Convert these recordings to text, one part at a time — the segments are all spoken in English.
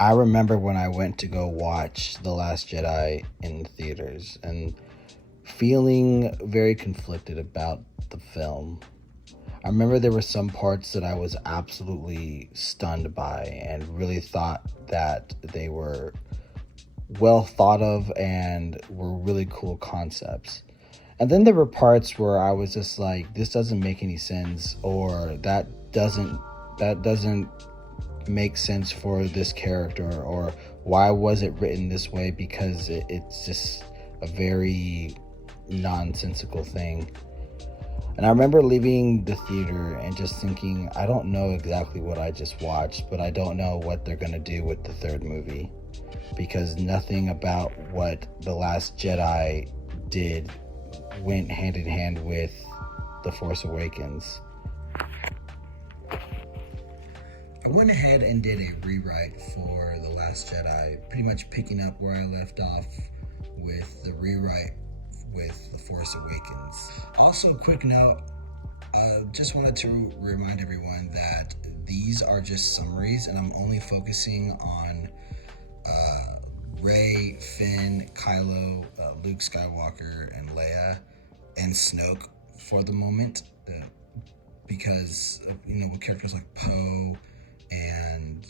I remember when I went to go watch The Last Jedi in the theaters and feeling very conflicted about the film. I remember there were some parts that I was absolutely stunned by and really thought that they were well thought of and were really cool concepts. And then there were parts where I was just like, this doesn't make any sense, or that doesn't make sense for this character, or why was it written this way, because it's just a very nonsensical thing. And I remember leaving the theater and just thinking, I don't know exactly what I just watched, but I don't know what they're going to do with the third movie, because nothing about what The Last Jedi did went hand in hand with The Force Awakens. I went ahead and did a rewrite for The Last Jedi, pretty much picking up where I left off with the rewrite with The Force Awakens. Also, quick note, just wanted to remind everyone that these are just summaries, and I'm only focusing on Rey, Finn, Kylo, Luke Skywalker, and Leia, and Snoke for the moment, because with characters like Poe and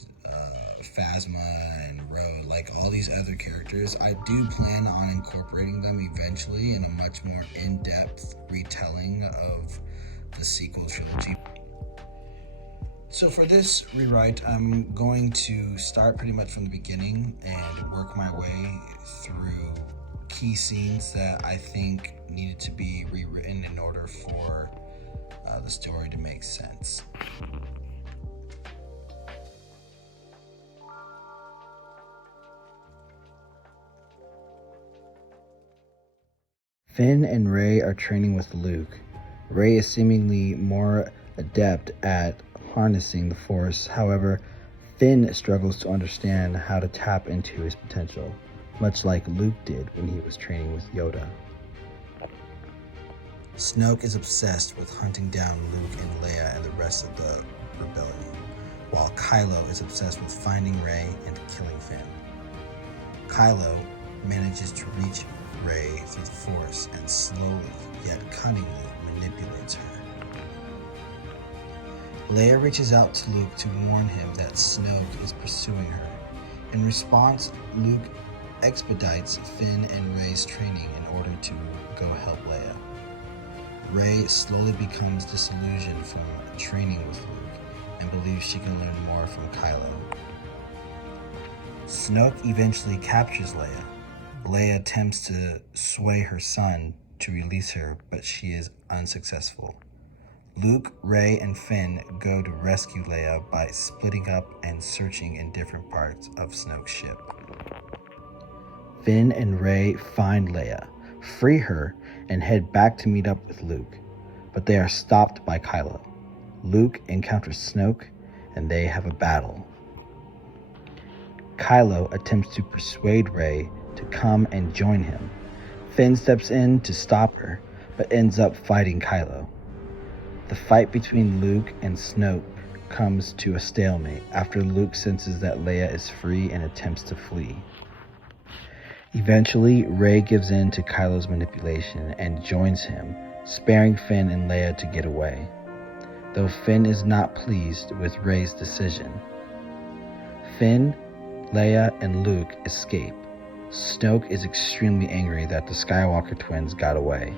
Phasma and Rose, like all these other characters, I do plan on incorporating them eventually in a much more in-depth retelling of the sequel trilogy. So for this rewrite, I'm going to start pretty much from the beginning and work my way through key scenes that I think needed to be rewritten in order for the story to make sense. Finn and Rey are training with Luke. Rey is seemingly more adept at harnessing the Force. However, Finn struggles to understand how to tap into his potential, much like Luke did when he was training with Yoda. Snoke is obsessed with hunting down Luke and Leia and the rest of the rebellion, while Kylo is obsessed with finding Rey and killing Finn. Kylo manages to reach Rey through the Force and slowly yet cunningly manipulates her. Leia reaches out to Luke to warn him that Snoke is pursuing her. In response, Luke expedites Finn and Rey's training in order to go help Leia. Rey slowly becomes disillusioned from training with Luke and believes she can learn more from Kylo. Snoke eventually captures Leia. Leia attempts to sway her son to release her, but she is unsuccessful. Luke, Rey, and Finn go to rescue Leia by splitting up and searching in different parts of Snoke's ship. Finn and Rey find Leia, free her, and head back to meet up with Luke, but they are stopped by Kylo. Luke encounters Snoke, and they have a battle. Kylo attempts to persuade Rey to come and join him. Finn steps in to stop her, but ends up fighting Kylo. The fight between Luke and Snoke comes to a stalemate after Luke senses that Leia is free and attempts to flee. Eventually, Rey gives in to Kylo's manipulation and joins him, sparing Finn and Leia to get away, though Finn is not pleased with Rey's decision. Finn, Leia, and Luke escape. Snoke is extremely angry that the Skywalker twins got away.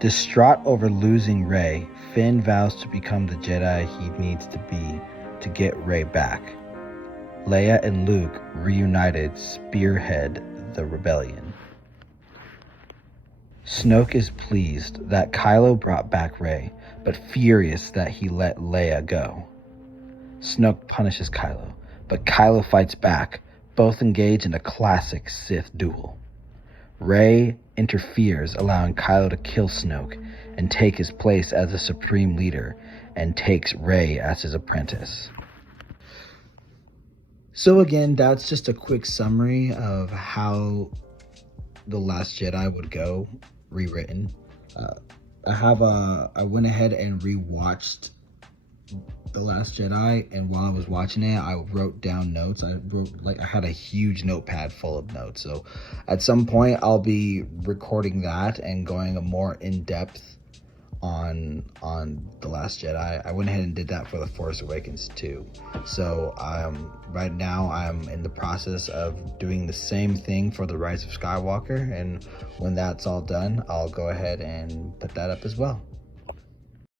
Distraught over losing Rey, Finn vows to become the Jedi he needs to be to get Rey back. Leia and Luke, reunited, spearhead the rebellion. Snoke is pleased that Kylo brought back Rey, but furious that he let Leia go. Snoke punishes Kylo, but Kylo fights back. Both engage in a classic Sith duel. Rey interferes, allowing Kylo to kill Snoke and take his place as the Supreme Leader, and takes Rey as his apprentice. So again, that's just a quick summary of how The Last Jedi would go, rewritten. I went ahead and rewatched The Last Jedi, and while I was watching it, I wrote down notes. I had a huge notepad full of notes. So at some point I'll be recording that and going a more in-depth on The Last Jedi. I went ahead and did that for The Force Awakens too. So right now I'm in the process of doing the same thing for The Rise of Skywalker, and when that's all done, I'll go ahead and put that up as well.